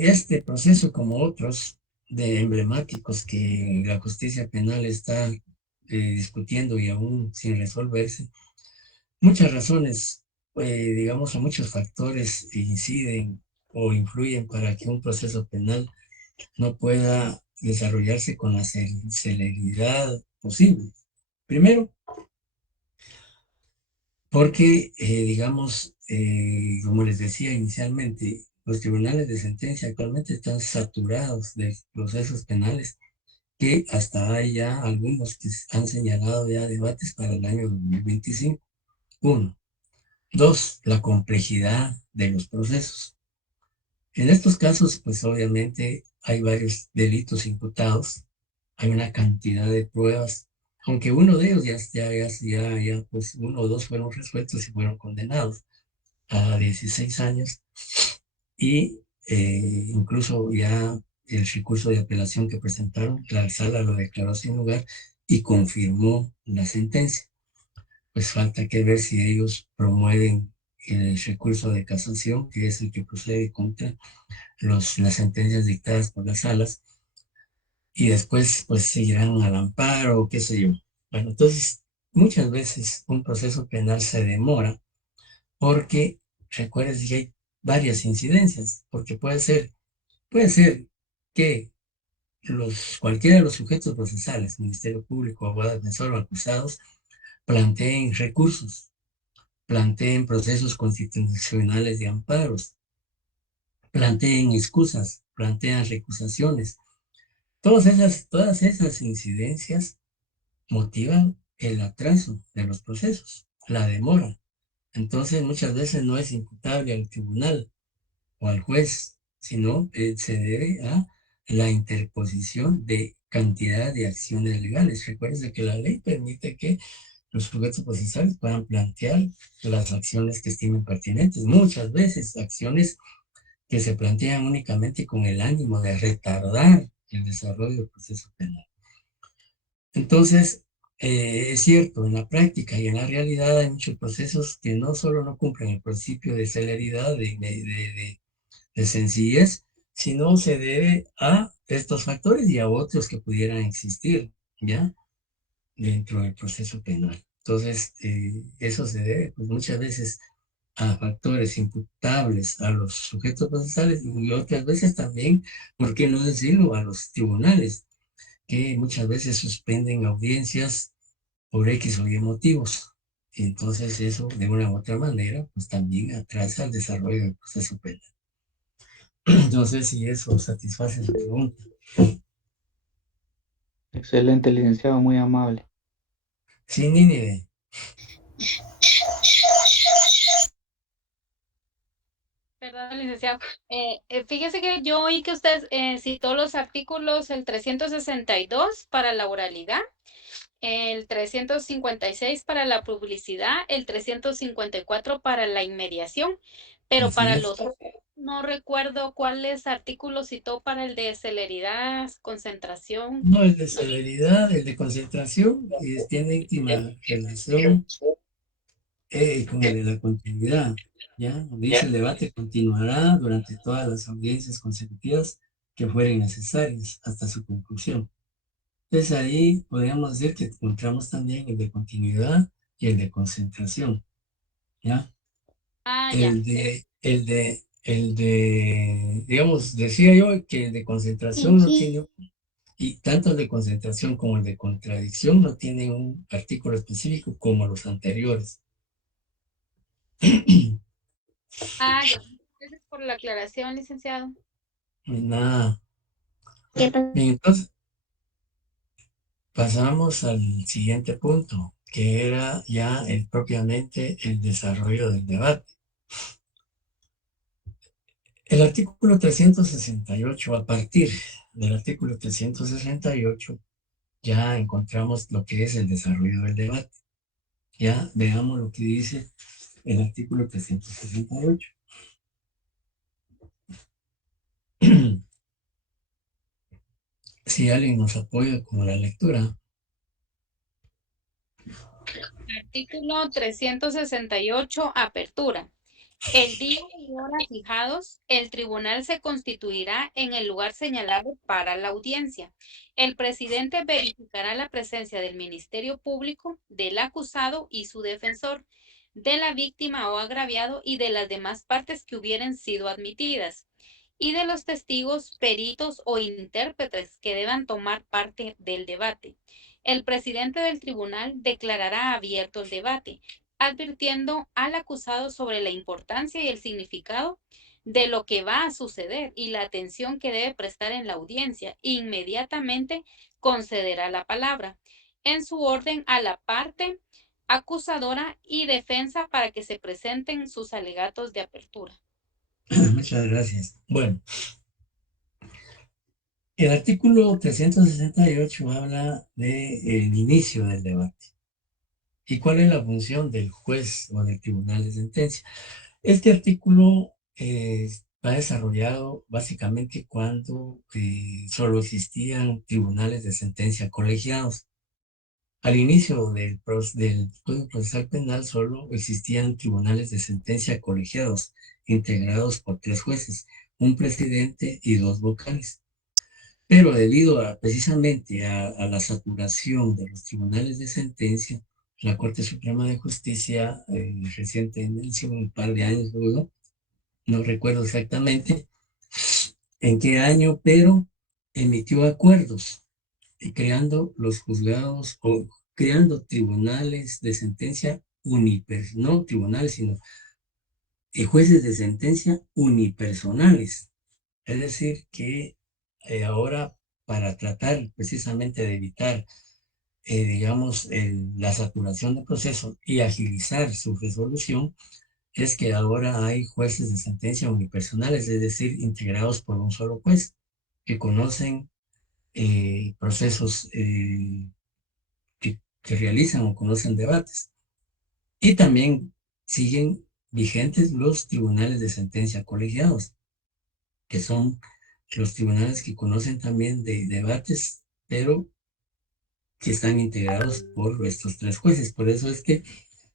este proceso, como otros de emblemáticos que la justicia penal está discutiendo y aún sin resolverse, muchas razones, digamos, o muchos factores inciden o influyen para que un proceso penal no pueda desarrollarse con la celeridad posible. Primero, porque, digamos, como les decía inicialmente, los tribunales de sentencia actualmente están saturados de procesos penales que hasta hay ya algunos que han señalado ya debates para el año 2025. Uno. Dos, la complejidad de los procesos. En estos casos, pues obviamente hay varios delitos imputados, hay una cantidad de pruebas, aunque uno de ellos pues uno o dos fueron resueltos y fueron condenados a 16 años y incluso ya el recurso de apelación que presentaron, la sala lo declaró sin lugar y confirmó la sentencia. Pues falta que ver si ellos promueven el recurso de casación, que es el que procede contra las sentencias dictadas por las salas, y después pues seguirán al amparo o qué sé yo. Bueno, entonces muchas veces un proceso penal se demora porque recuerden que hay varias incidencias, porque puede ser que cualquiera de los sujetos procesales, Ministerio Público, abogado defensor o acusados, planteen recursos, planteen procesos constitucionales de amparos, planteen excusas, plantean recusaciones. Todas esas incidencias motivan el atraso de los procesos, la demora. Entonces, muchas veces no es imputable al tribunal o al juez, sino se debe a la interposición de cantidad de acciones legales. Recuerden que la ley permite que los sujetos procesales puedan plantear las acciones que estimen pertinentes. Muchas veces acciones que se plantean únicamente con el ánimo de retardar el desarrollo del proceso penal. Entonces, es cierto, en la práctica y en la realidad hay muchos procesos que no solo no cumplen el principio de celeridad, de sencillez, sino se debe a estos factores y a otros que pudieran existir, ¿ya? Dentro del proceso penal. Entonces, eso se debe, pues, muchas veces a factores imputables a los sujetos procesales y otras veces también, ¿por qué no decirlo?, a los tribunales, que muchas veces suspenden audiencias por X o Y motivos. Entonces eso, de una u otra manera, pues también atrasa el desarrollo del proceso penal. No sé si eso satisface su pregunta. Excelente, licenciado, muy amable. Sí, Nínive. Perdón, licenciado. Fíjese que yo oí que usted citó los artículos, el 362 para la oralidad, el 356 para la publicidad, el 354 para la inmediación, pero Así para es. los no recuerdo cuáles artículos citó para el de celeridad, concentración. No, el de celeridad, el de concentración, tiene íntima relación con el de la continuidad. ¿Ya? Dice, el debate continuará durante todas las audiencias consecutivas que fueren necesarias hasta su conclusión. Entonces ahí podríamos decir que encontramos también el de continuidad y el de concentración, ¿ya? Ah, ya. Digamos, decía yo que el de concentración no tiene, y tanto el de concentración como el de contradicción no tienen un artículo específico como los anteriores. Ah, ya. Gracias por la aclaración, licenciado. Nada. Bien, entonces pasamos al siguiente punto, que era ya propiamente el desarrollo del debate. El artículo 368, a partir del artículo 368, ya encontramos lo que es el desarrollo del debate. Ya veamos lo que dice el artículo 368. Si alguien nos apoya con la lectura. Artículo 368, apertura. El día y hora fijados, el tribunal se constituirá en el lugar señalado para la audiencia. El presidente verificará la presencia del Ministerio Público, del acusado y su defensor, de la víctima o agraviado y de las demás partes que hubieran sido admitidas, y de los testigos, peritos o intérpretes que deban tomar parte del debate. El presidente del tribunal declarará abierto el debate, advirtiendo al acusado sobre la importancia y el significado de lo que va a suceder y la atención que debe prestar en la audiencia. Inmediatamente concederá la palabra en su orden a la parte acusadora y defensa para que se presenten sus alegatos de apertura. Muchas gracias. Bueno, el artículo 368 habla del inicio del debate. ¿Y cuál es la función del juez o del tribunal de sentencia? Este artículo está desarrollado básicamente cuando solo existían tribunales de sentencia colegiados. Al inicio del Código Procesal Penal solo existían tribunales de sentencia colegiados, integrados por 3 jueces, un presidente y 2 vocales. Pero debido precisamente a la saturación de los tribunales de sentencia, la Corte Suprema de Justicia recientemente, un par de años luego, no recuerdo exactamente en qué año, pero emitió acuerdos creando los juzgados o creando tribunales de sentencia no tribunales, sino jueces de sentencia unipersonales. Es decir, que ahora para tratar precisamente de evitar, digamos, la saturación de procesos y agilizar su resolución, es que ahora hay jueces de sentencia unipersonales, es decir, integrados por un solo juez, que conocen procesos que realizan o conocen debates. Y también siguen vigentes los tribunales de sentencia colegiados, que son los tribunales que conocen también de debates, pero que están integrados por estos 3 jueces. Por eso es que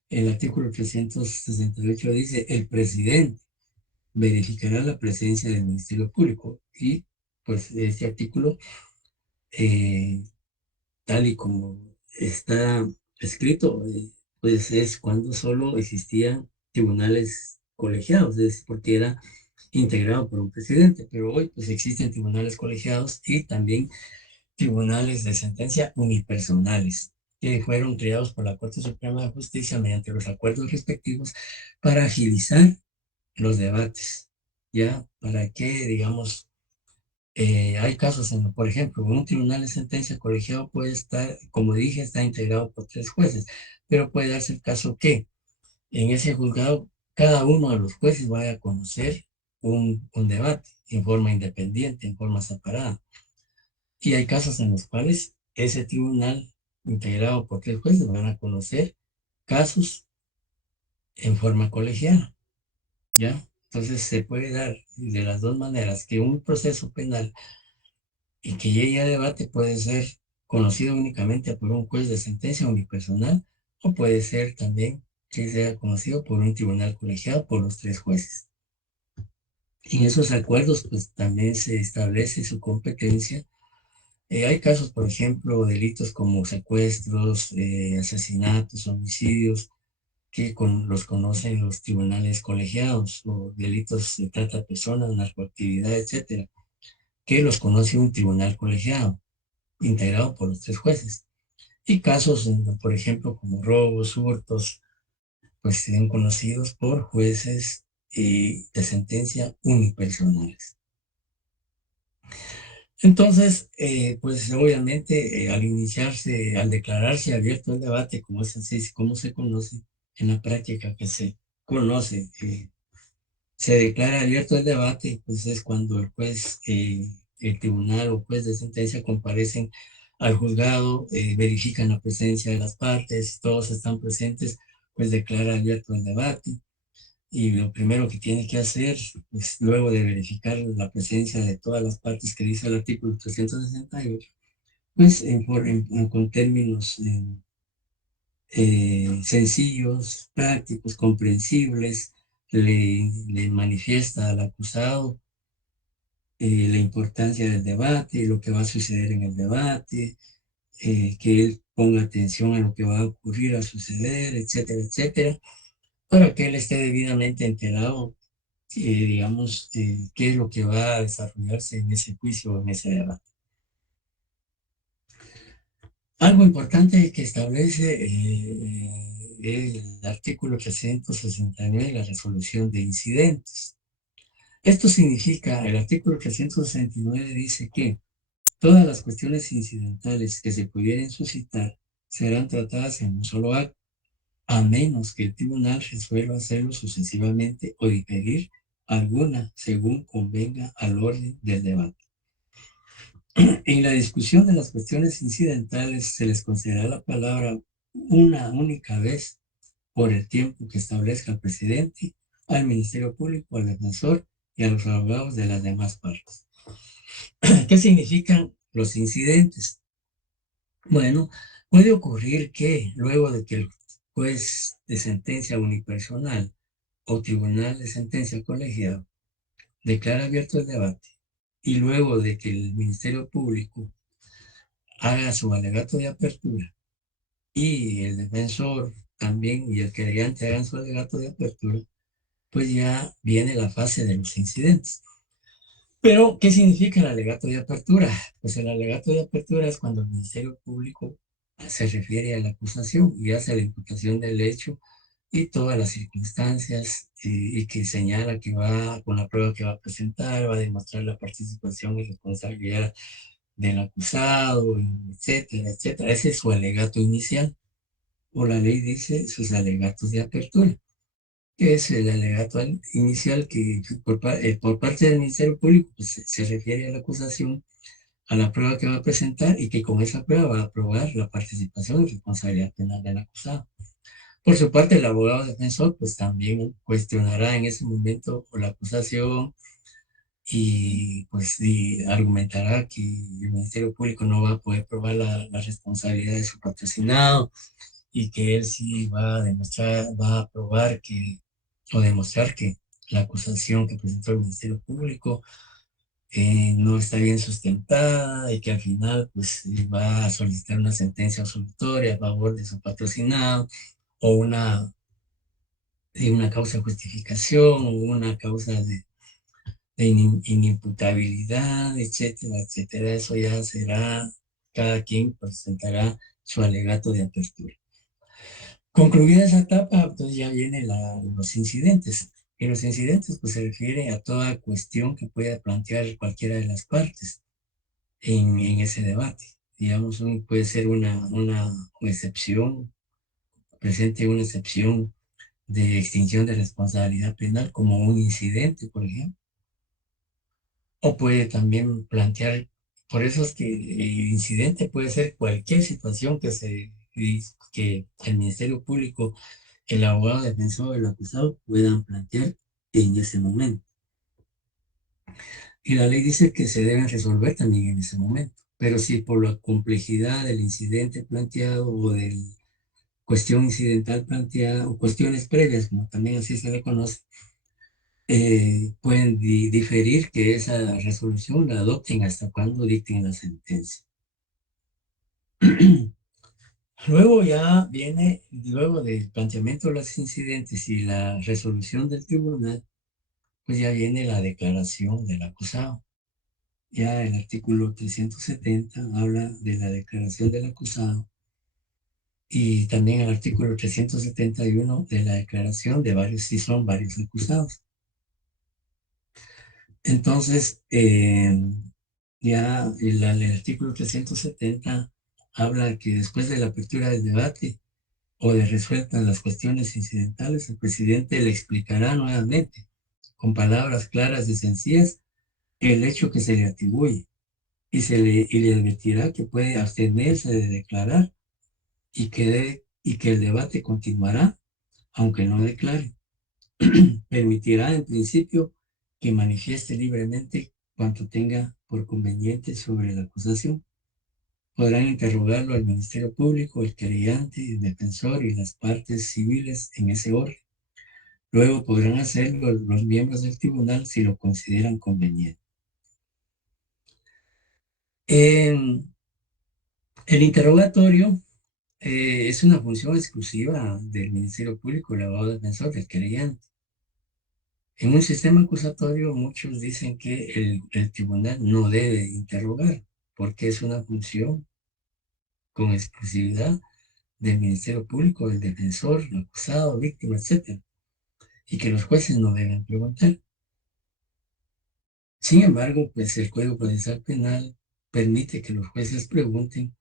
el artículo 368 dice, el presidente verificará la presencia del Ministerio Público. Y pues este artículo, tal y como está escrito, pues es cuando solo existían tribunales colegiados, es decir, porque era integrado por un presidente, pero hoy pues existen tribunales colegiados y también tribunales de sentencia unipersonales, que fueron creados por la Corte Suprema de Justicia mediante los acuerdos respectivos para agilizar los debates, ¿ya? Para que, digamos, hay casos en, por ejemplo, un tribunal de sentencia colegiado puede estar, como dije, está integrado por 3 jueces, pero puede darse el caso que en ese juzgado cada uno de los jueces vaya a conocer un debate en forma independiente, en forma separada. Y hay casos en los cuales ese tribunal integrado por 3 jueces van a conocer casos en forma colegiada, ¿ya? Entonces se puede dar de las dos maneras que un proceso penal y que llegue a debate puede ser conocido únicamente por un juez de sentencia unipersonal o puede ser también que sea conocido por un tribunal colegiado por los 3 jueces. En esos acuerdos pues también se establece su competencia. Hay casos, por ejemplo, delitos como secuestros, asesinatos, homicidios, que los conocen los tribunales colegiados, o delitos de trata de personas, narcoactividad, etcétera, que los conoce un tribunal colegiado, integrado por los 3 jueces. Y casos, por ejemplo, como robos, hurtos, pues son conocidos por jueces de sentencia unipersonales. Entonces, pues obviamente al iniciarse, al declararse abierto el debate, como es así, como se conoce en la práctica que se conoce, se declara abierto el debate, pues es cuando el juez, el tribunal o juez de sentencia comparecen al juzgado, verifican la presencia de las partes, todos están presentes, pues declara abierto el debate. Y lo primero que tiene que hacer, pues, luego de verificar la presencia de todas las partes que dice el artículo 368, pues con términos sencillos, prácticos, comprensibles, le manifiesta al acusado la importancia del debate, lo que va a suceder en el debate, que él ponga atención a lo que va a ocurrir, a suceder, etcétera, etcétera, para que él esté debidamente enterado, digamos, qué es lo que va a desarrollarse en ese juicio, en ese debate. Algo importante que establece el artículo 369, la resolución de incidentes. Esto significa, el artículo 369 dice que todas las cuestiones incidentales que se pudieran suscitar serán tratadas en un solo acto, a menos que el tribunal resuelva hacerlo sucesivamente o diferir alguna según convenga al orden del debate. En la discusión de las cuestiones incidentales se les concederá la palabra una única vez por el tiempo que establezca el presidente, al Ministerio Público, al defensor y a los abogados de las demás partes. ¿Qué significan los incidentes? Bueno, puede ocurrir que luego de que el juez de sentencia unipersonal o tribunal de sentencia colegiado declara abierto el debate y luego de que el Ministerio Público haga su alegato de apertura y el defensor también y el querellante hagan su alegato de apertura, pues ya viene la fase de los incidentes. Pero, ¿qué significa el alegato de apertura? Pues el alegato de apertura es cuando el Ministerio Público se refiere a la acusación y hace la imputación del hecho y todas las circunstancias y que señala que va, con la prueba que va a presentar, va a demostrar la participación y responsabilidad del acusado, etcétera, etcétera. Ese es su alegato inicial, o la ley dice sus alegatos de apertura, que es el alegato inicial que por parte del Ministerio Público pues, se refiere a la acusación, a la prueba que va a presentar y que con esa prueba va a probar la participación y responsabilidad penal del acusado. Por su parte, el abogado defensor pues también cuestionará en ese momento la acusación y pues y argumentará que el Ministerio Público no va a poder probar la responsabilidad de su patrocinado y que él sí va a demostrar, va a probar que, o demostrar que la acusación que presentó el Ministerio Público no está bien sustentada y que al final pues va a solicitar una sentencia absolutoria a favor de su patrocinado o una causa de justificación o una causa de inimputabilidad, etcétera, etcétera. Eso ya será, cada quien presentará su alegato de apertura. Concluida esa etapa, entonces ya vienen los incidentes. Y los incidentes pues se refiere a toda cuestión que pueda plantear cualquiera de las partes en ese debate. Digamos, puede ser una excepción, presente una excepción de extinción de responsabilidad penal como un incidente, por ejemplo. O puede también plantear, por eso es que el incidente puede ser cualquier situación que el Ministerio Público, el abogado defensor o el acusado puedan plantear en ese momento. Y la ley dice que se deben resolver también en ese momento. Pero si por la complejidad del incidente planteado o de la cuestión incidental planteada o cuestiones previas, como también así se le conoce, pueden diferir que esa resolución la adopten hasta cuando dicten la sentencia. Luego ya viene, luego del planteamiento de los incidentes y la resolución del tribunal, pues ya viene la declaración del acusado. Ya el artículo 370 habla de la declaración del acusado y también el artículo 371 de la declaración de varios, si son varios acusados. Entonces, ya el artículo 370 habla que después de la apertura del debate o de resueltas las cuestiones incidentales, el presidente le explicará nuevamente, con palabras claras y sencillas, el hecho que se le atribuye y le advertirá que puede abstenerse de declarar y que el debate continuará, aunque no declare. Permitirá en principio que manifieste libremente cuanto tenga por conveniente sobre la acusación. Podrán interrogarlo al Ministerio Público, el querellante, el defensor y las partes civiles en ese orden. Luego podrán hacerlo los miembros del tribunal si lo consideran conveniente. El interrogatorio es una función exclusiva del Ministerio Público, el abogado defensor del querellante. En un sistema acusatorio, muchos dicen que el tribunal no debe interrogar, porque es una función con exclusividad del Ministerio Público, del defensor, el acusado, víctima, etcétera, y que los jueces no deben preguntar. Sin embargo, pues el Código Procesal Penal permite que los jueces pregunten,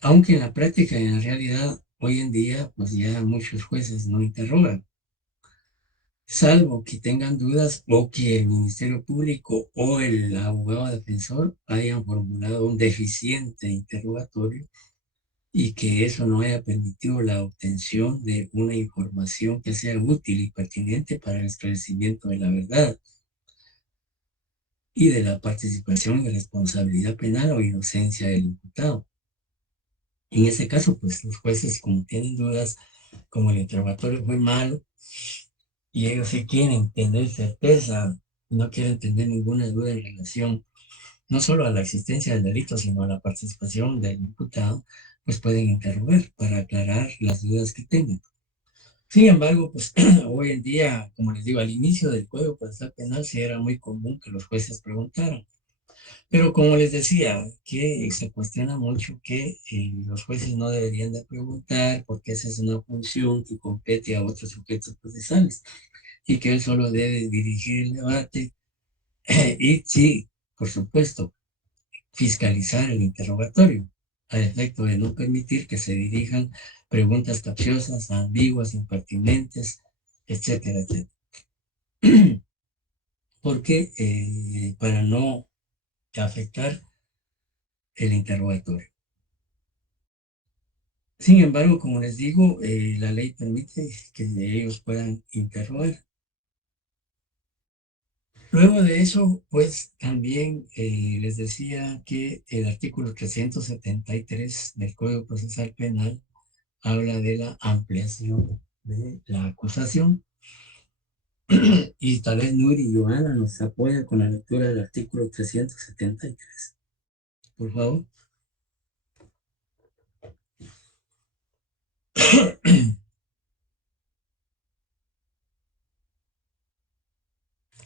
aunque en la práctica y en la realidad, hoy en día, pues ya muchos jueces no interrogan, salvo que tengan dudas o que el Ministerio Público o el abogado defensor hayan formulado un deficiente interrogatorio y que eso no haya permitido la obtención de una información que sea útil y pertinente para el esclarecimiento de la verdad y de la participación y responsabilidad penal o inocencia del imputado. En ese caso, pues los jueces, como tienen dudas, como el interrogatorio fue malo, y ellos sí quieren tener certeza, no quieren tener ninguna duda en relación no solo a la existencia del delito, sino a la participación del imputado, pues pueden interrogar para aclarar las dudas que tengan. Sin embargo, pues hoy en día, como les digo, al inicio del Código Procesal Penal sí era muy común que los jueces preguntaran. Pero como les decía, que se cuestiona mucho que los jueces no deberían de preguntar porque esa es una función que compete a otros sujetos procesales y que él solo debe dirigir el debate y sí, por supuesto, fiscalizar el interrogatorio a efecto de no permitir que se dirijan preguntas capciosas, ambiguas, impertinentes, etcétera, etcétera. Porque para no afectar el interrogatorio. Sin embargo, como les digo, la ley permite que ellos puedan interrogar. Luego de eso, pues también les decía que el artículo 373 del Código Procesal Penal habla de la ampliación de la acusación. Y tal vez Nuri y Johanna nos apoyan con la lectura del artículo 373. Por favor.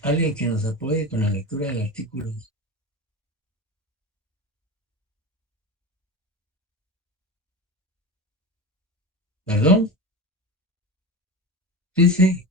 Alguien que nos apoye con la lectura del artículo. ¿Perdón? Sí, sí.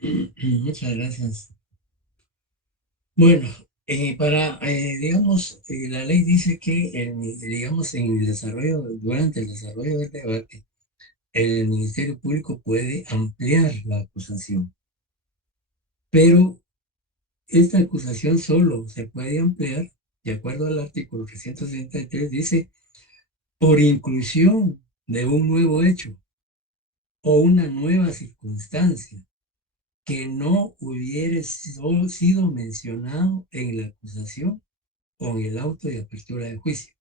Muchas gracias. Bueno, digamos, la ley dice que, digamos, en el desarrollo, durante el desarrollo del debate, el Ministerio Público puede ampliar la acusación, pero esta acusación solo se puede ampliar, de acuerdo al artículo 363, dice, por inclusión de un nuevo hecho o una nueva circunstancia que no hubiera sido mencionado en la acusación o en el auto de apertura de juicio.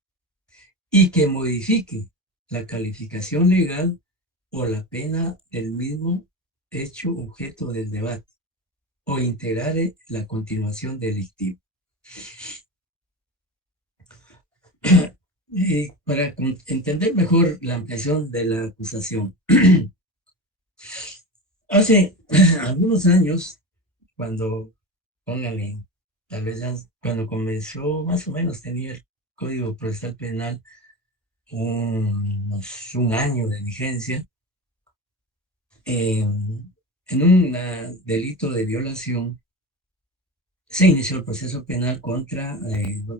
y que modifique la calificación legal o la pena del mismo hecho objeto del debate o integrare la continuación delictiva. Y para entender mejor la ampliación de la acusación, hace algunos años, cuando, póngale, tal vez cuando comenzó, más o menos tenía el Código Procesal Penal un año de vigencia, en un delito de violación, se inició el proceso penal contra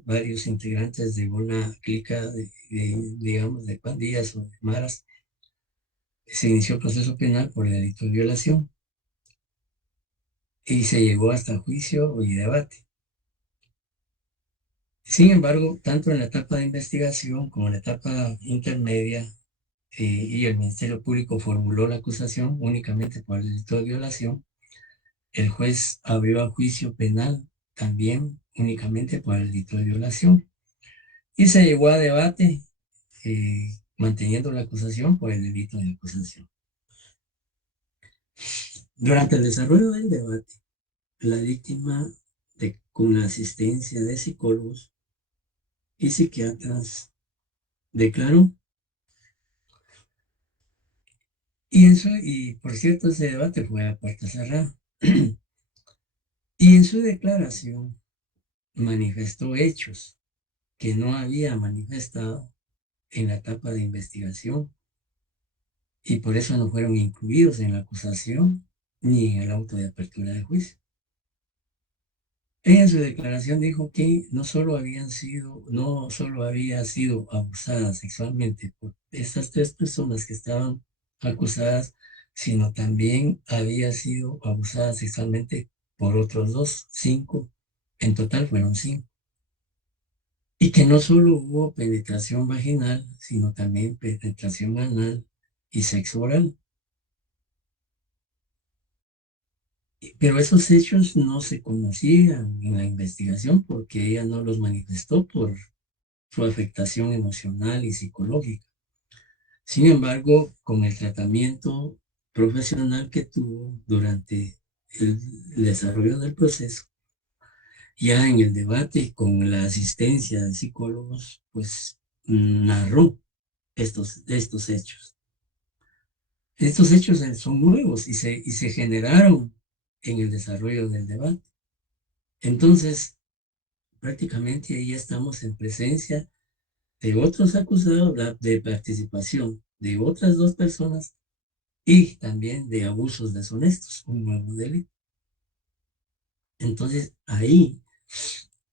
varios integrantes de una clica, digamos, de pandillas o de maras. Se inició el proceso penal por el delito de violación y se llegó hasta juicio y debate. Sin embargo, tanto en la etapa de investigación como en la etapa intermedia, y el Ministerio Público formuló la acusación únicamente por el delito de violación, el juez abrió a juicio penal también únicamente por el delito de violación y se llegó a debate, manteniendo la acusación por el delito de acusación. Durante el desarrollo del debate, la víctima, con la asistencia de psicólogos y psiquiatras, declaró, y por cierto, ese debate fue a puerta cerrada, y en su declaración manifestó hechos que no había manifestado en la etapa de investigación y por eso no fueron incluidos en la acusación ni en el auto de apertura de juicio. Ella en su declaración dijo que no solo había sido abusada sexualmente por estas 3 personas que estaban acusadas, sino también había sido abusada sexualmente por otros 2, 5, en total fueron 5. Y que no solo hubo penetración vaginal, sino también penetración anal y sexo oral. Pero esos hechos no se conocían en la investigación porque ella no los manifestó por su afectación emocional y psicológica. Sin embargo, con el tratamiento profesional que tuvo durante el desarrollo del proceso, ya en el debate y con la asistencia de psicólogos, pues narró estos hechos. Estos hechos son nuevos y se generaron en el desarrollo del debate. Entonces, prácticamente ahí estamos en presencia de otros acusados de participación de otras 2 personas y también de abusos deshonestos, un nuevo delito. Entonces, ahí,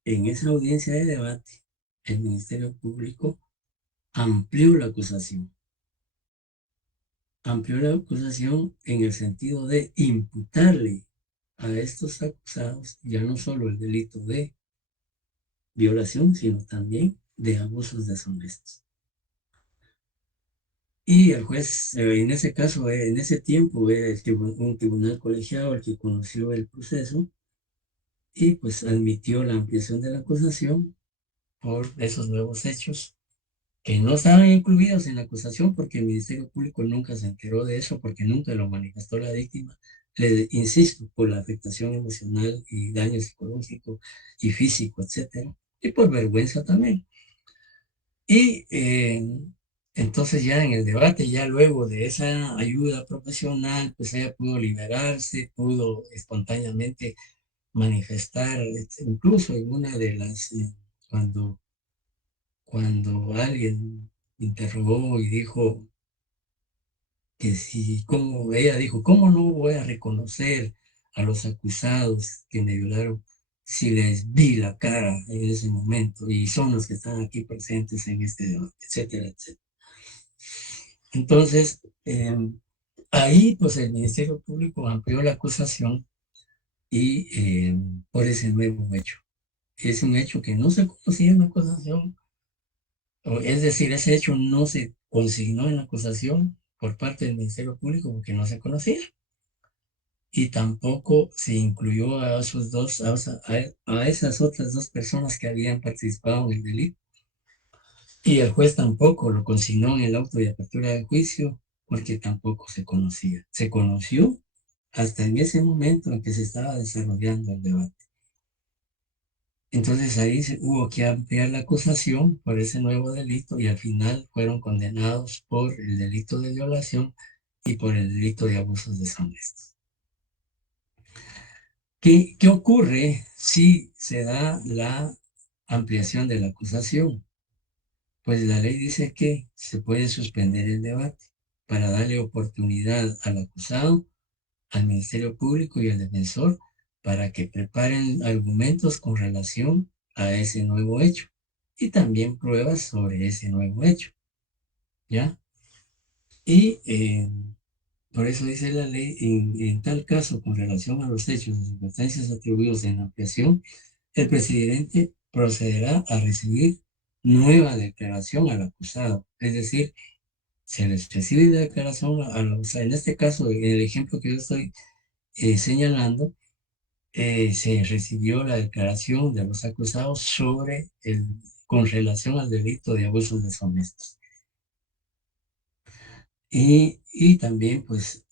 en esa audiencia de debate, el Ministerio Público amplió la acusación. Amplió la acusación en el sentido de imputarle a estos acusados ya no solo el delito de violación, sino también de abusos deshonestos. Y el juez, en ese caso, en ese tiempo, era un tribunal colegiado el que conoció el proceso y pues admitió la ampliación de la acusación por esos nuevos hechos que no estaban incluidos en la acusación porque el Ministerio Público nunca se enteró de eso, porque nunca lo manifestó la víctima. Le insisto, por la afectación emocional y daño psicológico y físico, etcétera, y por vergüenza también. Y entonces ya en el debate, ya luego de esa ayuda profesional, pues ella pudo liberarse, pudo espontáneamente manifestar, incluso en una de las, cuando alguien interrogó y dijo que si, como ella dijo, ¿cómo no voy a reconocer a los acusados que me violaron si les vi la cara en ese momento y son los que están aquí presentes en este debate, etcétera, etcétera? Entonces, ahí pues el Ministerio Público amplió la acusación y por ese nuevo hecho. Es un hecho que no se conocía en la acusación, es decir, ese hecho no se consignó en la acusación por parte del Ministerio Público porque no se conocía. Y tampoco se incluyó a esas otras 2 personas que habían participado en el delito. Y el juez tampoco lo consignó en el auto de apertura del juicio porque tampoco se conocía. Se conoció hasta en ese momento en que se estaba desarrollando el debate. Entonces ahí hubo que ampliar la acusación por ese nuevo delito y al final fueron condenados por el delito de violación y por el delito de abusos deshonestos. ¿Qué ocurre si se da la ampliación de la acusación? Pues la ley dice que se puede suspender el debate para darle oportunidad al acusado, al Ministerio Público y al defensor para que preparen argumentos con relación a ese nuevo hecho y también pruebas sobre ese nuevo hecho, ¿ya? Y por eso dice la ley, en tal caso, con relación a los hechos y circunstancias atribuidos en la ampliación, el presidente procederá a recibir nueva declaración al acusado, es decir, se les recibe la declaración en este caso, en el ejemplo que yo estoy señalando, se recibió la declaración de los acusados con relación al delito de abusos deshonestos. Y también, pues,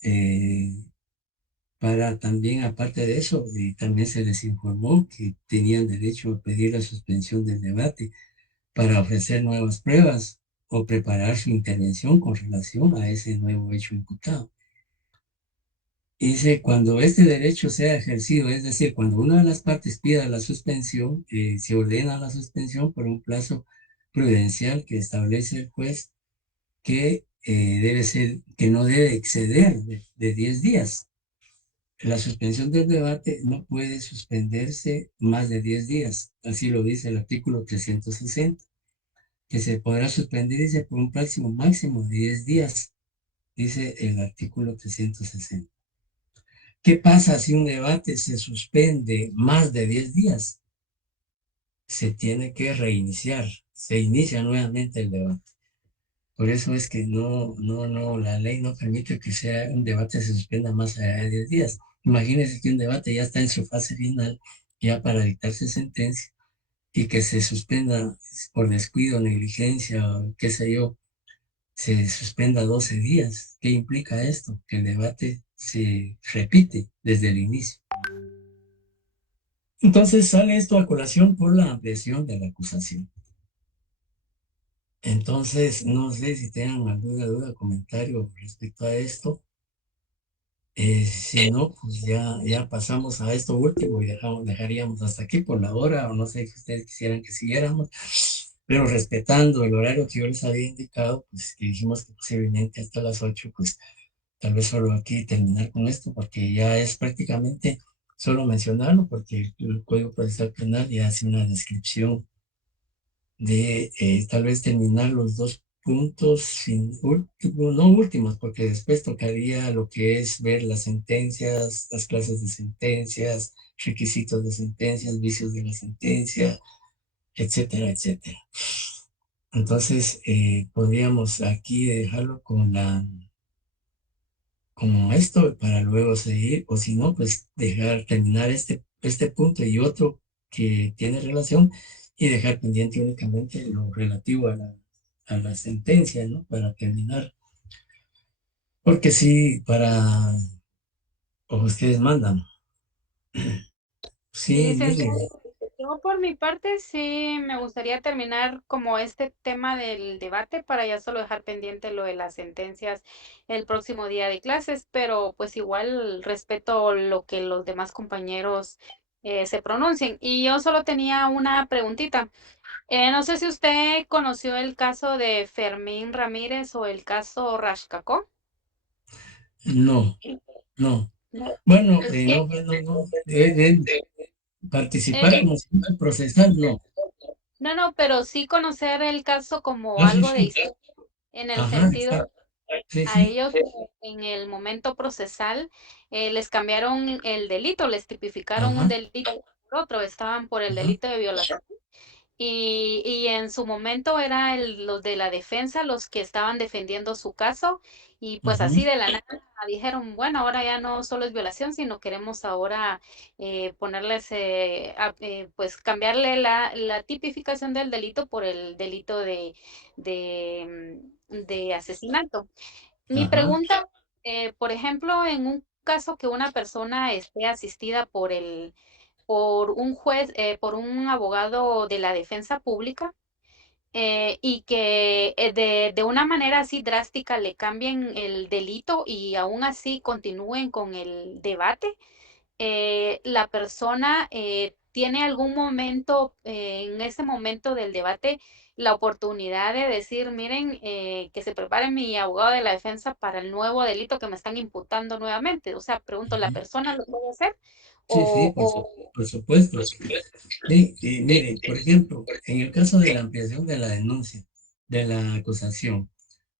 también, aparte de eso, también se les informó que tenían derecho a pedir la suspensión del debate para ofrecer nuevas pruebas o preparar su intervención con relación a ese nuevo hecho imputado. Dice, cuando este derecho sea ejercido, es decir, cuando una de las partes pida la suspensión, se ordena la suspensión por un plazo prudencial que establece el juez que no debe exceder de 10 días. La suspensión del debate no puede suspenderse más de 10 días, así lo dice el artículo 360, que se podrá suspender, dice, por un máximo de 10 días, dice el artículo 360. ¿Qué pasa si un debate se suspende más de 10 días? Se tiene que reiniciar, se inicia nuevamente el debate. Por eso es que la ley no permite que un debate se suspenda más allá de 10 días. Imagínense que un debate ya está en su fase final, ya para dictarse sentencia, y que se suspenda por descuido, negligencia, qué sé yo, se suspenda 12 días. ¿Qué implica esto? Que el debate se repite desde el inicio. Entonces sale esto a colación por la ampliación de la acusación. Entonces, no sé si tengan alguna duda, comentario respecto a esto. Si no, pues ya pasamos a esto último y dejaríamos hasta aquí por la hora, o no sé si ustedes quisieran que siguiéramos, pero respetando el horario que yo les había indicado, pues que dijimos que posiblemente hasta las 8, pues tal vez solo aquí terminar con esto, porque ya es prácticamente solo mencionarlo, porque el Código Procesal Penal ya hace una descripción de tal vez terminar los dos puntos, no últimos, porque después tocaría lo que es ver las sentencias, las clases de sentencias, requisitos de sentencias, vicios de la sentencia, etcétera, etcétera. Entonces, podríamos aquí dejarlo como esto para luego seguir, o si no, pues terminar este punto y otro que tiene relación y dejar pendiente únicamente lo relativo a la sentencia, ¿no? Para terminar. Porque sí, o ustedes mandan. Y Sí, licenciado, Leslie. yo por mi parte sí me gustaría terminar como este tema del debate para ya solo dejar pendiente lo de las sentencias el próximo día de clases, pero pues igual respeto lo que los demás compañeros se pronuncien. Y yo solo tenía una preguntita. No sé si usted conoció el caso de Fermín Ramírez o el caso Rashkako. No, no. No, Bueno, es que no. Participar como procesal, no. no, pero sí conocer el caso como Ah, sí, algo de sí. historia, en el Ajá, sentido, exacto. Sí, a sí. ellos en el momento procesal les cambiaron el delito, les tipificaron un Ajá, delito por otro, estaban por el ajá. delito de violación y en su momento eran los de la defensa los que estaban defendiendo su caso y pues así de la nada dijeron, bueno, ahora ya no solo es violación, sino queremos ahora ponerles, pues cambiarle la tipificación del delito por el delito de asesinato. Mi Ajá, pregunta, por ejemplo, en un caso que una persona esté asistida por un juez, por un abogado de la defensa pública, y que de una manera así drástica le cambien el delito y aún así continúen con el debate, la persona tiene algún momento, en ese momento del debate, la oportunidad de decir, miren, que se prepare mi abogado de la defensa para el nuevo delito que me están imputando nuevamente. O sea, pregunto, ¿la ajá. persona lo puede hacer? Sí, sí, por supuesto. Sí, y mire, por ejemplo, en el caso de la ampliación de la denuncia, de la acusación,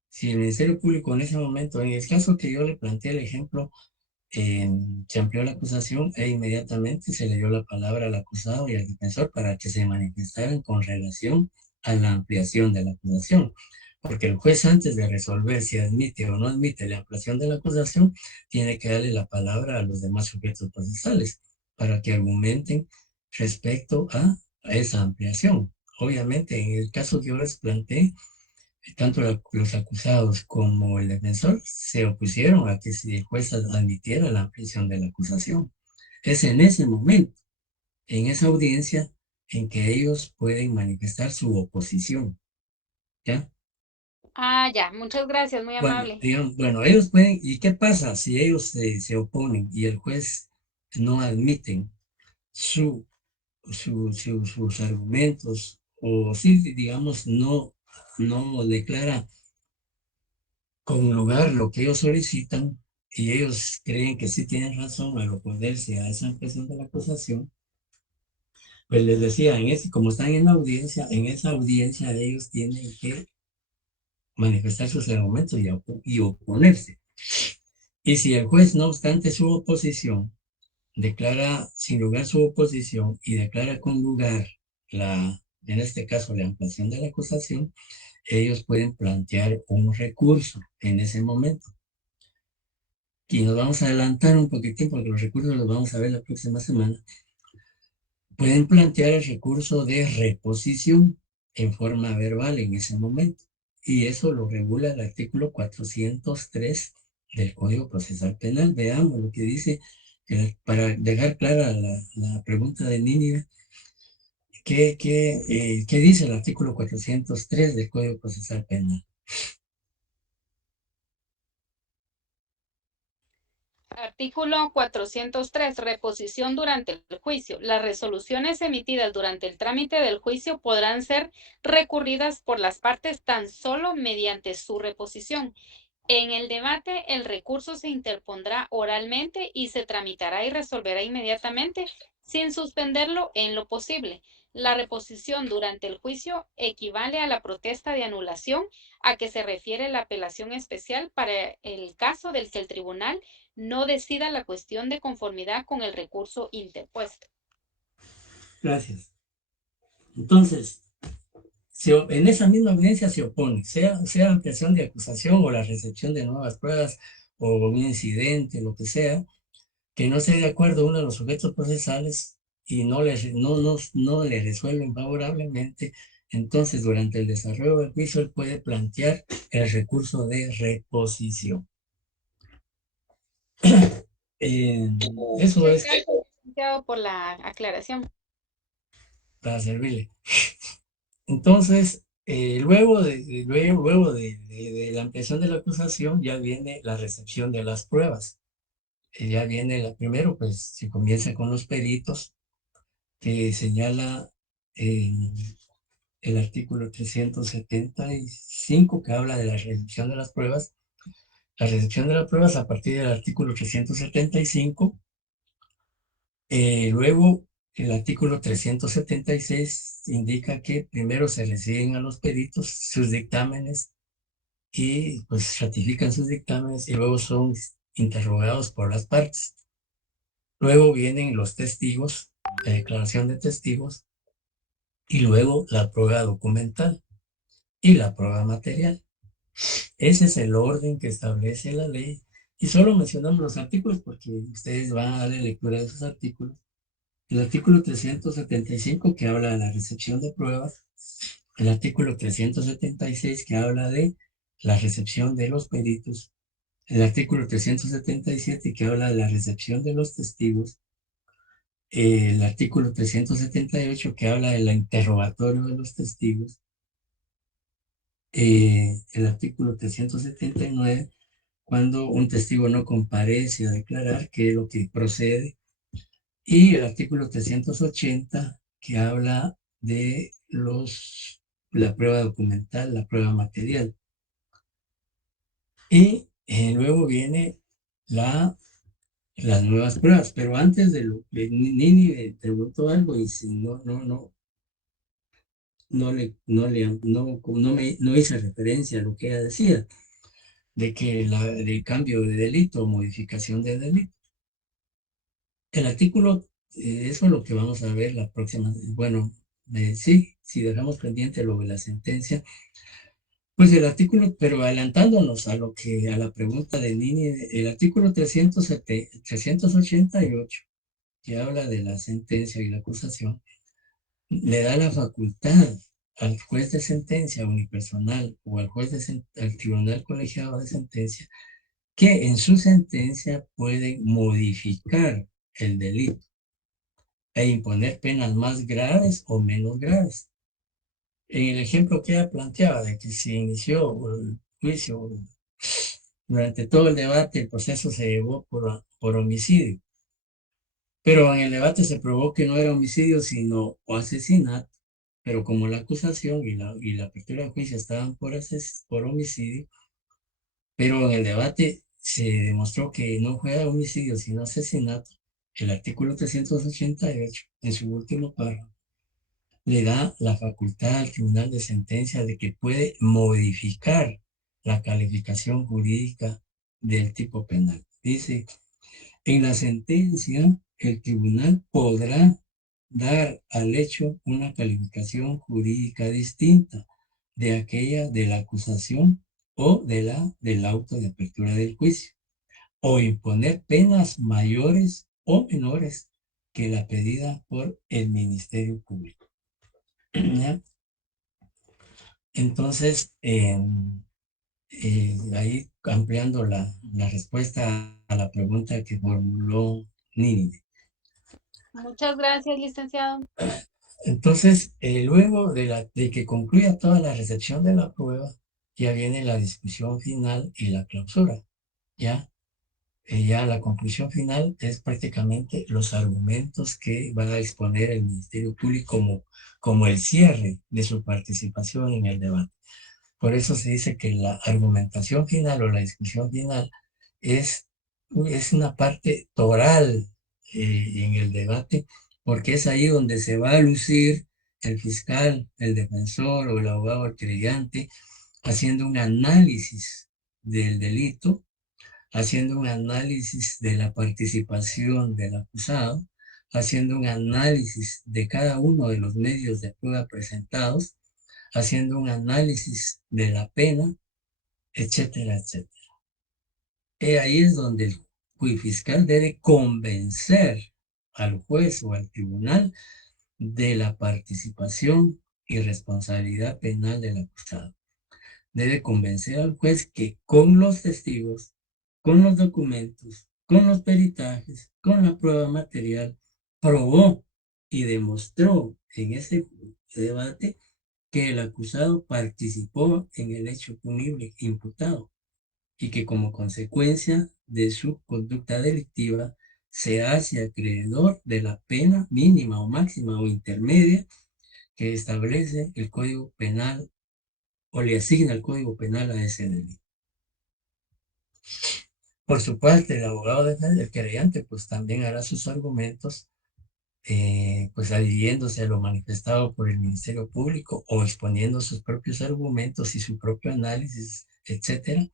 si el Ministerio Público en ese momento, en el caso que yo le planteé el ejemplo, se amplió la acusación e inmediatamente se le dio la palabra al acusado y al defensor para que se manifestaran con relación a la ampliación de la acusación. Porque el juez, antes de resolver si admite o no admite la ampliación de la acusación, tiene que darle la palabra a los demás sujetos procesales para que argumenten respecto a esa ampliación. Obviamente, en el caso que yo les planteé, tanto los acusados como el defensor se opusieron a que si el juez admitiera la ampliación de la acusación. Es en ese momento, en esa audiencia, en que ellos pueden manifestar su oposición, ¿ya? Ah, ya, muchas gracias, muy Bueno, amable. digamos, bueno, ellos pueden, ¿y qué pasa si ellos se oponen y el juez no admiten su, sus argumentos o si, digamos, no declara con lugar lo que ellos solicitan y ellos creen que sí tienen razón al oponerse a esa impresión de la acusación? Pues les decía, como están en esa audiencia ellos tienen que manifestar sus argumentos y oponerse. Y si el juez, no obstante su oposición, declara sin lugar su oposición y declara con lugar en este caso, la ampliación de la acusación, ellos pueden plantear un recurso en ese momento. Y nos vamos a adelantar un poquitín porque los recursos los vamos a ver la próxima semana. Pueden plantear el recurso de reposición en forma verbal en ese momento. Y eso lo regula el artículo 403 del Código Procesal Penal. Veamos lo que dice, para dejar clara la pregunta de Nínive. ¿Qué dice el artículo 403 del Código Procesal Penal? Artículo 403. Reposición durante el juicio. Las resoluciones emitidas durante el trámite del juicio podrán ser recurridas por las partes tan solo mediante su reposición. En el debate, el recurso se interpondrá oralmente y se tramitará y resolverá inmediatamente, sin suspenderlo en lo posible. La reposición durante el juicio equivale a la protesta de anulación a que se refiere la apelación especial para el caso del que el tribunal no decida la cuestión de conformidad con el recurso interpuesto. Gracias. Entonces, en esa misma audiencia se opone, sea ampliación de acusación o la recepción de nuevas pruebas o un incidente, lo que sea, que no esté de acuerdo uno de los sujetos procesales y no le resuelven favorablemente, entonces durante el desarrollo del juicio él puede plantear el recurso de reposición. Eso es Gracias por la aclaración. para servirle. Entonces, luego de la ampliación de la acusación, ya viene la recepción de las pruebas. Ya viene primero, pues se comienza con los peritos, que señala el artículo 375, que habla de la recepción de las pruebas. La recepción de las pruebas a partir del artículo 375. Luego, el artículo 376 indica que primero se reciben a los peritos sus dictámenes y pues ratifican sus dictámenes y luego son interrogados por las partes. Luego vienen los testigos, la declaración de testigos, y luego la prueba documental y la prueba material. Ese es el orden que establece la ley. Y solo mencionamos los artículos porque ustedes van a darle lectura a esos artículos. El artículo 375 que habla de la recepción de pruebas, el artículo 376 que habla de la recepción de los peritos, el artículo 377 que habla de la recepción de los testigos, el artículo 378 que habla del interrogatorio de los testigos, el artículo 379 cuando un testigo no comparece a declarar, qué es lo que procede, y el artículo 380 que habla de la prueba documental, la prueba material. Y luego viene las nuevas pruebas, pero antes de lo que Nini me preguntó algo y si no hice referencia a lo que ella decía, de que del cambio de delito o modificación de delito. El artículo, eso es lo que vamos a ver la próxima, bueno, sí, si dejamos pendiente lo de la sentencia, pues el artículo, pero adelantándonos a la pregunta de Nini, el artículo 388, que habla de la sentencia y la acusación, le da la facultad al juez de sentencia unipersonal o al tribunal colegiado de sentencia que en su sentencia pueden modificar el delito e imponer penas más graves o menos graves. En el ejemplo que ella planteaba de que se inició el juicio, durante todo el debate el proceso se llevó por homicidio, pero en el debate se probó que no era homicidio sino asesinato, pero como la acusación y la apertura de juicio estaban por homicidio, pero en el debate se demostró que no fue homicidio sino asesinato. El artículo 388, en su último párrafo, le da la facultad al tribunal de sentencia de que puede modificar la calificación jurídica del tipo penal. Dice, en la sentencia, el tribunal podrá dar al hecho una calificación jurídica distinta de aquella de la acusación o del auto de apertura del juicio, o imponer penas mayores o menores que la pedida por el Ministerio Público. ¿Ya? Entonces, ahí ampliando la respuesta a la pregunta que formuló Nini. Muchas gracias, licenciado. Entonces, luego de que concluya toda la recepción de la prueba, ya viene la discusión final y la clausura. Ya la conclusión final es prácticamente los argumentos que va a exponer el Ministerio Público como el cierre de su participación en el debate. Por eso se dice que la argumentación final o la discusión final es, es una parte toral en el debate, porque es ahí donde se va a lucir el fiscal, el defensor o el abogado al querellante, haciendo un análisis del delito, haciendo un análisis de la participación del acusado, haciendo un análisis de cada uno de los medios de prueba presentados, haciendo un análisis de la pena, etcétera, etcétera. Ahí es donde el fiscal debe convencer al juez o al tribunal de la participación y responsabilidad penal del acusado. Debe convencer al juez que con los testigos, con los documentos, con los peritajes, con la prueba material, probó y demostró en ese debate que el acusado participó en el hecho punible imputado y que como consecuencia de su conducta delictiva se hace acreedor de la pena mínima o máxima o intermedia que establece el Código Penal o le asigna el Código Penal a ese delito. Por su parte, el abogado del querellante pues también hará sus argumentos pues adhiriéndose a lo manifestado por el Ministerio Público o exponiendo sus propios argumentos y su propio análisis, etcétera.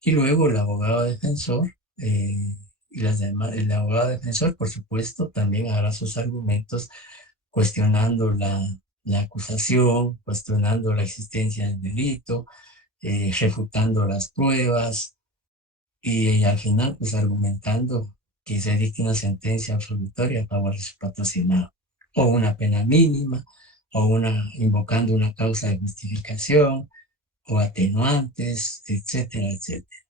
Y luego el abogado defensor y el abogado defensor, por supuesto, también hará sus argumentos cuestionando la acusación, cuestionando la existencia del delito, refutando las pruebas y al final pues argumentando que se dicte una sentencia absolutoria a favor de su patrocinado, o una pena mínima, o invocando una causa de justificación, o atenuantes, etcétera, etcétera.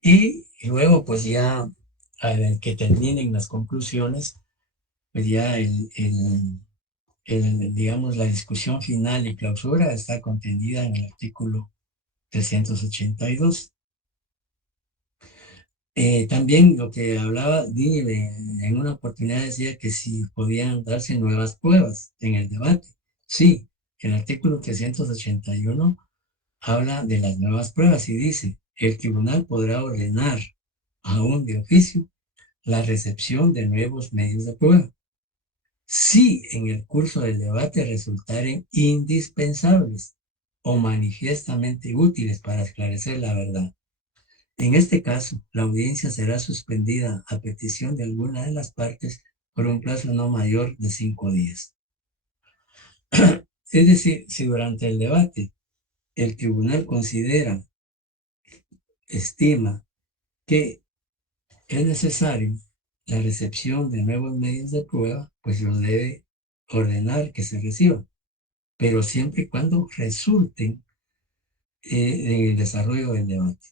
Y luego pues ya al que terminen las conclusiones, pues ya digamos, la discusión final y clausura está contenida en el artículo 382. También lo que hablaba en una oportunidad decía que si podían darse nuevas pruebas en el debate. Sí, el artículo 381 habla de las nuevas pruebas y dice, el tribunal podrá ordenar aún de oficio la recepción de nuevos medios de prueba, si en el curso del debate resultaren indispensables o manifiestamente útiles para esclarecer la verdad. En este caso, la audiencia será suspendida a petición de alguna de las partes por un plazo no mayor de 5 días. Es decir, si durante el debate el tribunal estima que es necesario la recepción de nuevos medios de prueba, pues los debe ordenar que se reciban, pero siempre y cuando resulten en el desarrollo del debate.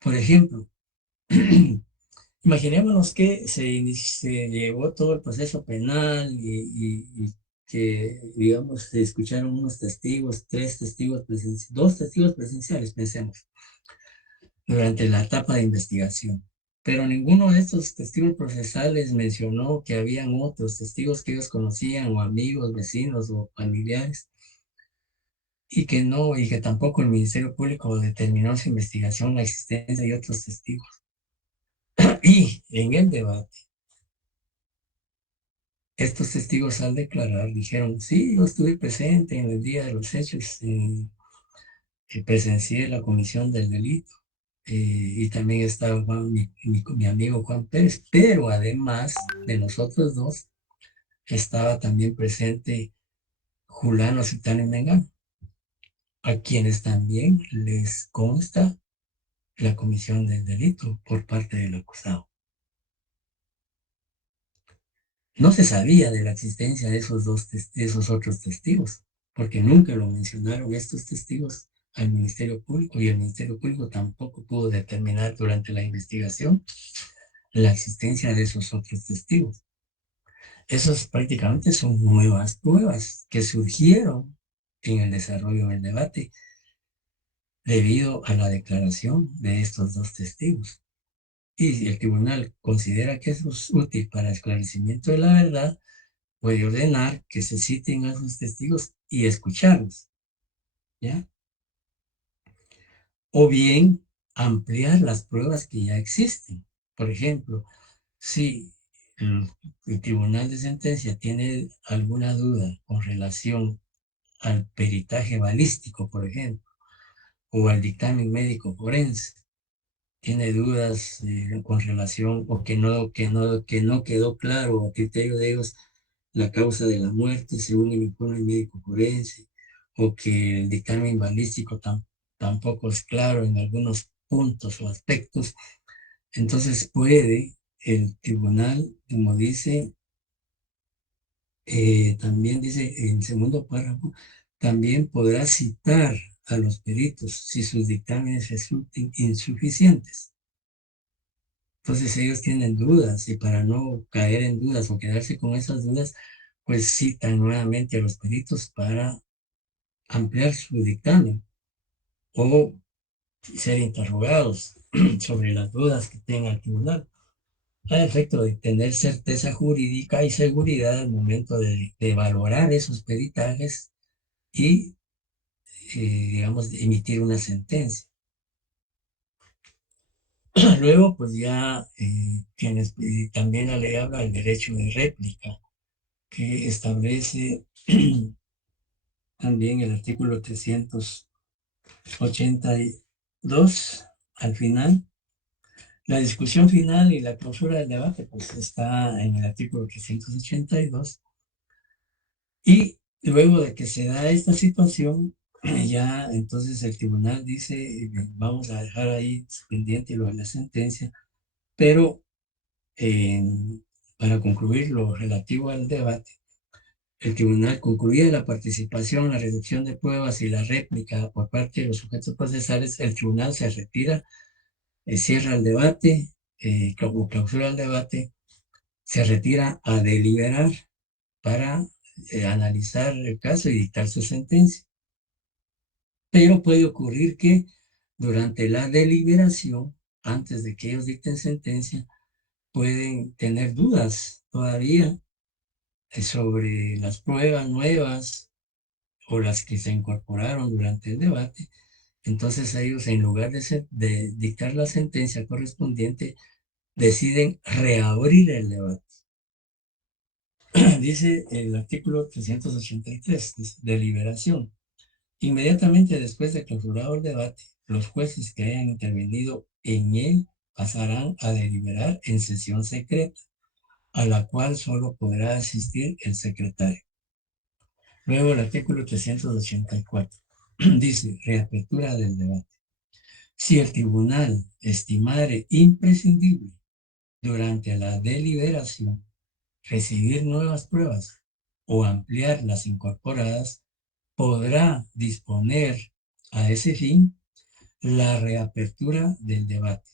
Por ejemplo, imaginémonos que se llevó todo el proceso penal y que, digamos, se escucharon unos testigos, dos testigos presenciales, pensemos, durante la etapa de investigación. Pero ninguno de estos testigos procesales mencionó que habían otros testigos que ellos conocían, o amigos, vecinos o familiares, y que tampoco el Ministerio Público determinó en su investigación la existencia de otros testigos. Y en el debate, estos testigos al declarar dijeron, sí, yo estuve presente en el día de los hechos, presencié la comisión del delito, y también estaba mi amigo Juan Pérez, pero además de nosotros dos, estaba también presente Julano, Citano y Mengano, a quienes también les consta la comisión del delito por parte del acusado. No se sabía de la existencia de esos otros testigos, porque nunca lo mencionaron estos testigos al Ministerio Público, y el Ministerio Público tampoco pudo determinar durante la investigación la existencia de esos otros testigos. Esos prácticamente son nuevas pruebas que surgieron en el desarrollo del debate debido a la declaración de estos dos testigos. Y si el tribunal considera que eso es útil para esclarecimiento de la verdad, puede ordenar que se citen a esos testigos y escucharlos, ¿ya? O bien ampliar las pruebas que ya existen. Por ejemplo, si el tribunal de sentencia tiene alguna duda con relación al peritaje balístico, por ejemplo, o al dictamen médico forense, tiene dudas con relación, o que no quedó claro a criterio de ellos la causa de la muerte según el informe médico forense, o que el dictamen balístico tampoco es claro en algunos puntos o aspectos, entonces puede el tribunal, como dice, también dice en el segundo párrafo, también podrá citar a los peritos si sus dictámenes resulten insuficientes. Entonces ellos tienen dudas, y para no caer en dudas o quedarse con esas dudas, pues citan nuevamente a los peritos para ampliar su dictamen o ser interrogados sobre las dudas que tenga el tribunal, a efecto de tener certeza jurídica y seguridad al momento de valorar esos peritajes y, digamos, de emitir una sentencia. Luego, pues ya también le habla el derecho de réplica, que establece también el artículo 382 al final. La discusión final y la clausura del debate, pues está en el artículo 382, Y luego de que se da esta situación, ya entonces el tribunal dice, vamos a dejar ahí pendiente lo de la sentencia, pero eh, para concluir lo relativo al debate, el tribunal concluye la participación, la reducción de pruebas y la réplica por parte de los sujetos procesales. El tribunal se retira, cierra el debate, o clausura el debate, se retira a deliberar para analizar el caso y dictar su sentencia. Pero puede ocurrir que durante la deliberación, antes de que ellos dicten sentencia, pueden tener dudas todavía sobre las pruebas nuevas o las que se incorporaron durante el debate. Entonces ellos, en lugar de dictar la sentencia correspondiente, deciden reabrir el debate. Dice el artículo 383, deliberación. Inmediatamente después de clausurado el debate, los jueces que hayan intervenido en él pasarán a deliberar en sesión secreta, a la cual solo podrá asistir el secretario. Luego el artículo 384 dice, reapertura del debate. Si el tribunal estimare imprescindible durante la deliberación recibir nuevas pruebas o ampliar las incorporadas, podrá disponer a ese fin la reapertura del debate.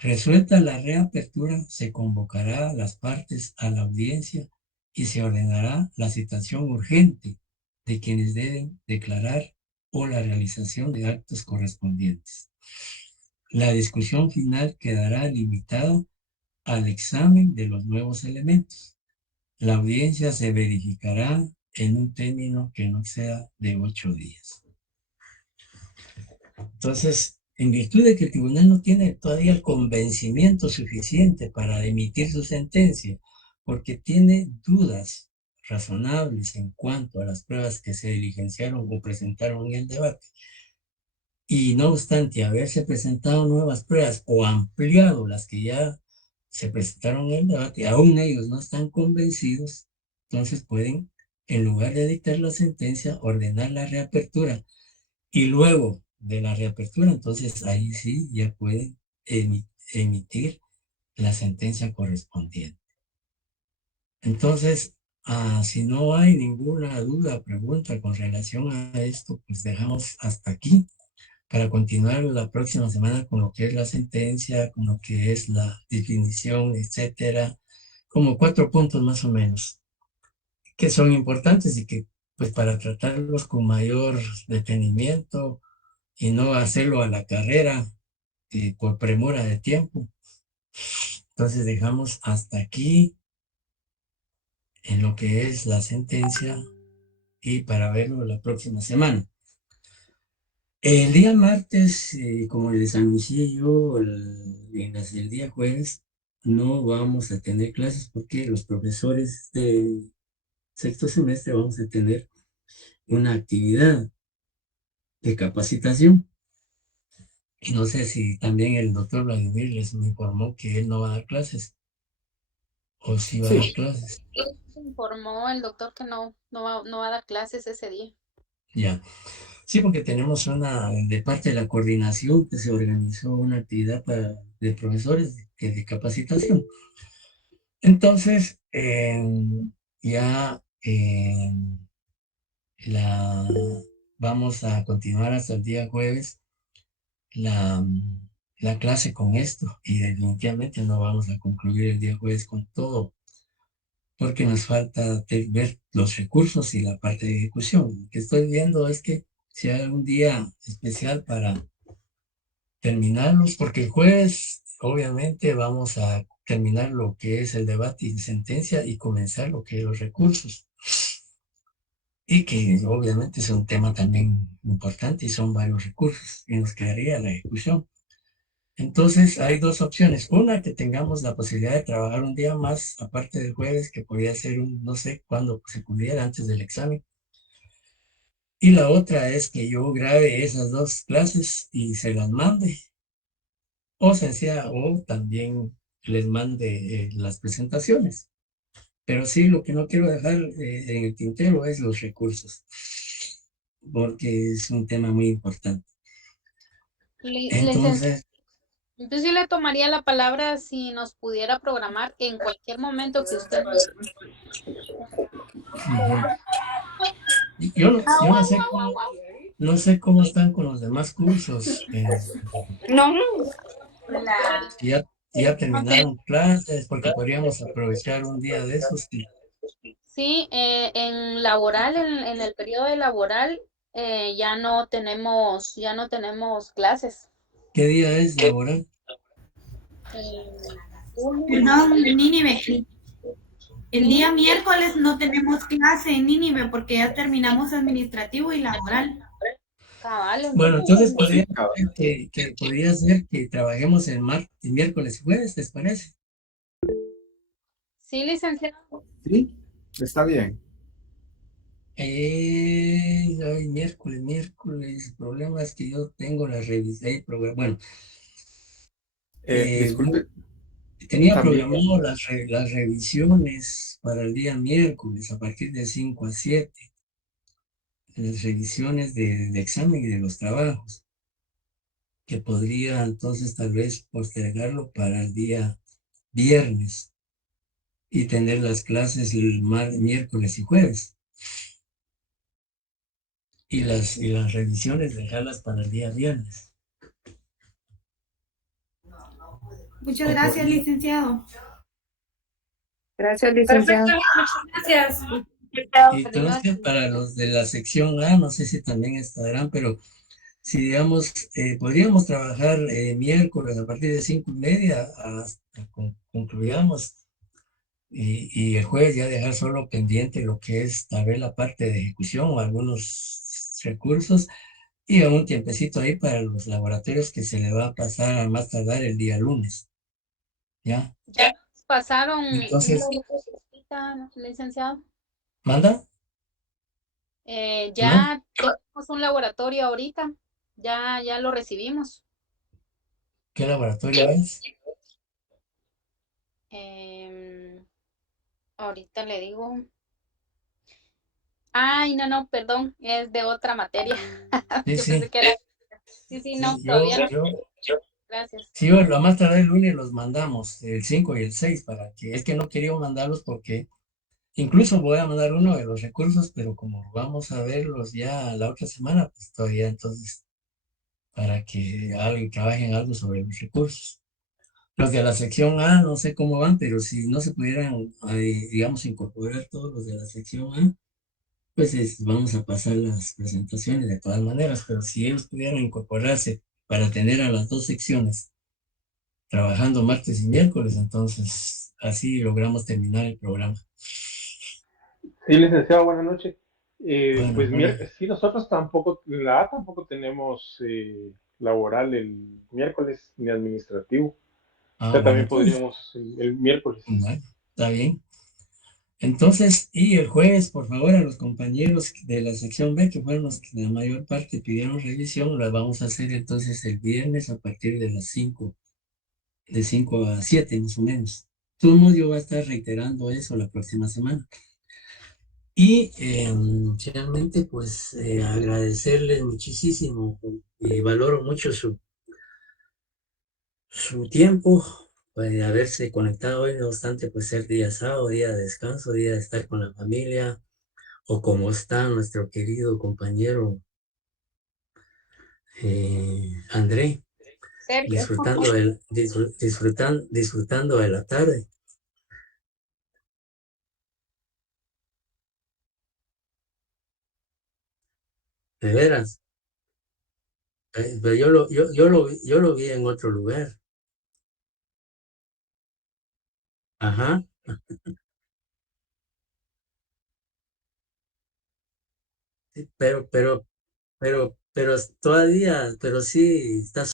Resuelta la reapertura, se convocará a las partes a la audiencia y se ordenará la citación urgente de quienes deben declarar o la realización de actos correspondientes. La discusión final quedará limitada al examen de los nuevos elementos. La audiencia se verificará en un término que no sea de 8 días. Entonces, en virtud de que el tribunal no tiene todavía el convencimiento suficiente para emitir su sentencia, porque tiene dudas razonables en cuanto a las pruebas que se diligenciaron o presentaron en el debate, y no obstante haberse presentado nuevas pruebas o ampliado las que ya se presentaron en el debate, aún ellos no están convencidos, entonces pueden, en lugar de dictar la sentencia, ordenar la reapertura. Y luego de la reapertura, entonces ahí sí ya pueden emitir la sentencia correspondiente. Entonces, si no hay ninguna duda o pregunta con relación a esto, pues dejamos hasta aquí para continuar la próxima semana con lo que es la sentencia, con lo que es la definición, etcétera, como 4 puntos más o menos, que son importantes y que, pues para tratarlos con mayor detenimiento y no hacerlo a la carrera por premura de tiempo. Entonces dejamos hasta aquí en lo que es la sentencia y para verlo la próxima semana. El día martes, como les anuncié yo, el día jueves, no vamos a tener clases porque los profesores de sexto semestre vamos a tener una actividad de capacitación. Y no sé si también el doctor Vladimir les informó que él no va a dar clases o si va a dar clases. Informó el doctor que no va a dar clases ese día. Ya. Sí, porque tenemos de parte de la coordinación que se organizó una actividad de profesores de capacitación. Entonces, ya vamos a continuar hasta el día jueves la, la clase con esto y definitivamente no vamos a concluir el día jueves con todo porque nos falta ver los recursos y la parte de ejecución. Lo que estoy viendo es que si hay un día especial para terminarlos, porque el jueves obviamente vamos a terminar lo que es el debate y sentencia y comenzar lo que es los recursos. Y que obviamente es un tema también importante y son varios recursos y nos quedaría la ejecución. Entonces hay dos opciones. Una, que tengamos la posibilidad de trabajar un día más, aparte del jueves, que podría ser no sé cuándo se pudiera, antes del examen. Y la otra es que yo grabe esas dos clases y se las mande. O también les mande las presentaciones. Pero sí, lo que no quiero dejar en el tintero es los recursos, porque es un tema muy importante. Licenciado, Entonces, entonces yo le tomaría la palabra si nos pudiera programar en cualquier momento que usted ujú. Yo no sé cómo están con los demás cursos, no. si ya terminaron clases, porque podríamos aprovechar un día de esos. Sí, en laboral, en el periodo de laboral, ya no tenemos clases. ¿Qué día es laboral? En julio, Perdón, Nínive. El día miércoles no tenemos clase en Nínive porque ya terminamos administrativo y laboral. cabal, Bueno, entonces Sí, podría ser que podría ser que trabajemos el martes, miércoles y jueves, ¿les parece? sí, licenciado. sí, está bien. Hoy miércoles, el problema es que yo tengo la revisión, bueno, eh, Disculpe, tenía también, programado las revisiones para el día miércoles a partir de 5 a 7, las revisiones de examen y de los trabajos, que podría entonces tal vez postergarlo para el día viernes y tener las clases el miércoles y jueves. Y las revisiones dejarlas para el día viernes. Muchas O gracias, podría- licenciado. Gracias, licenciado. Gracias. Y entonces para los de la sección A, no sé si también estarán, pero si digamos, podríamos trabajar miércoles a partir de 5:30 hasta concluyamos y el jueves ya dejar solo pendiente lo que es tal vez la parte de ejecución o algunos recursos y un tiempecito ahí para los laboratorios que se le va a pasar a más tardar el día lunes, ¿ya? Ya pasaron Entonces, licenciado. ¿manda? ¿Manda? Ya tenemos un laboratorio ahorita. Ya lo recibimos. ¿Qué laboratorio es? Em, ahorita le digo. Ay, no, perdón, es de otra materia. Sí, Yo pensé sí, que era. Sí, sí, no, sí, todavía no. yo, Gracias. sí, a más tardar el lunes los mandamos, el 5 y el 6 para que, es que no quería mandarlos porque incluso voy a mandar uno de los recursos, pero como vamos a verlos ya la otra semana, pues todavía entonces, para que alguien trabaje en algo sobre los recursos. Los de la sección A no sé cómo van, pero si no se pudieran, digamos, incorporar todos los de la sección A, pues vamos a pasar las presentaciones de todas maneras, pero si ellos pudieran incorporarse para tener a las dos secciones trabajando martes y miércoles, entonces así logramos terminar el programa. Sí, licenciado, buenas noches. Bueno, Pues bueno. sí, nosotros tampoco, en la A tampoco tenemos laboral el miércoles ni administrativo. O sea, Bueno, también entonces, podríamos el miércoles. bueno, está bien. Entonces, y el jueves, por favor, a los compañeros de la sección B, que fueron los que la mayor parte pidieron revisión, la vamos a hacer entonces el viernes a partir de las 5, de 5 a 7 más o menos. De todos modos, yo voy a estar reiterando eso la próxima semana. Y realmente, pues, agradecerles muchísimo y valoro mucho su tiempo de haberse conectado hoy, no obstante, pues ser día sábado, día de descanso, día de estar con la familia, o como está nuestro querido compañero André, Sergio. disfrutando de la tarde. De veras. Pero yo lo vi en otro lugar. Ajá. Sí, pero todavía, pero sí, está